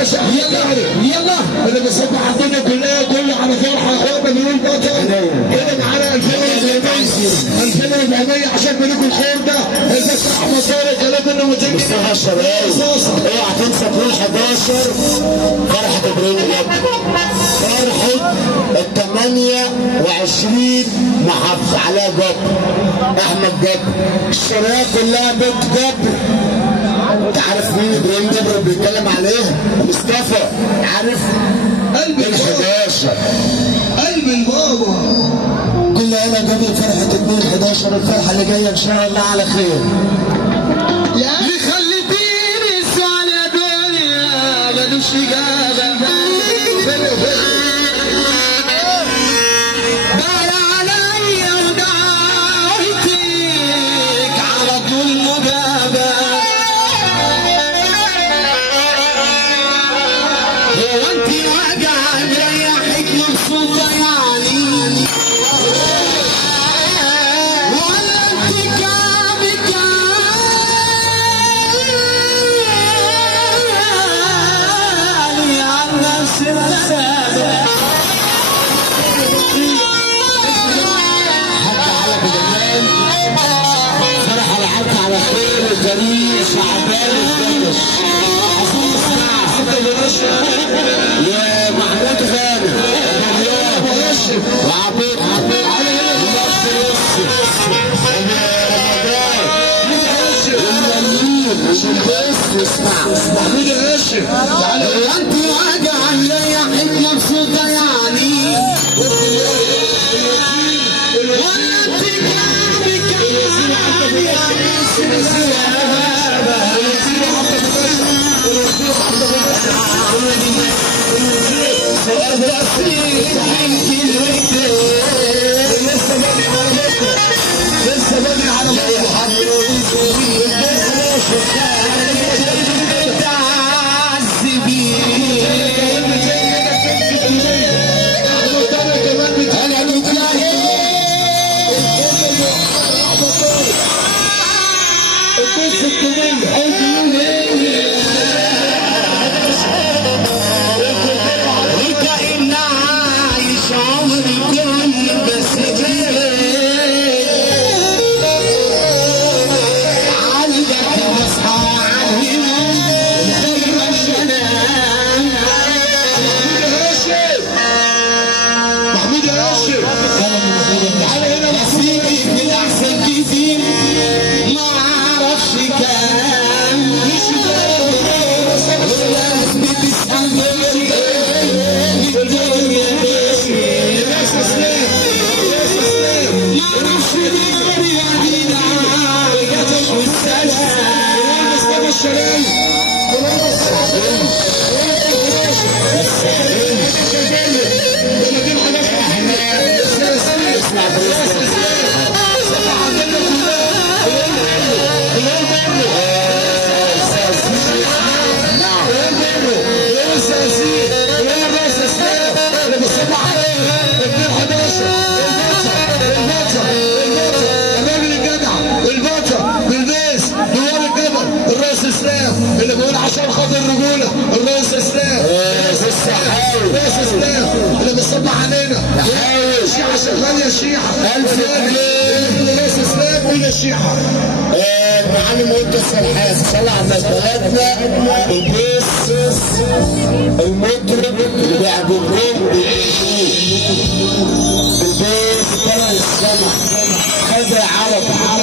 باشا يلا اللي بيصبح الدنيا كلها كله على فرحه اخواتنا بنقول بطل كده معانا 2400 عشان ملوك الخير ده الباشا احمد طارق كلام انه مصطفى الشباب اوعى تنسى تقول 11 فرحه ابراهيم الجد فرحه ال 28 محافظه على جبر احمد جبر الشرايط كلها بنت جبر. انت عارف مين ابراهيم جبر بيتكلم عليه؟ مصطفى عارف؟ قلب ال 11 قلب البابا كل انا جابر فرحه 2/11 الفرحه اللي جايه ان شاء الله على خير. اللي خليتيني السؤال يا دنيا ملوش اجابه يا محمود غانم وعبيد اسمع محمود الهاشم انت واجع مريحك مبسوطه يعني ولا انت كامك لسه بدري على اللي بيقول عشان خاطر الرجوله الرئيس اسلام الرئيس اسلام اللي بيصبح علينا الشيحه شغال يا شيحه الرئيس اسلام قول يا شيحه المعلم قلت السرحان صلى على بلدنا البيس المطرب اللي بيعجبهم البيس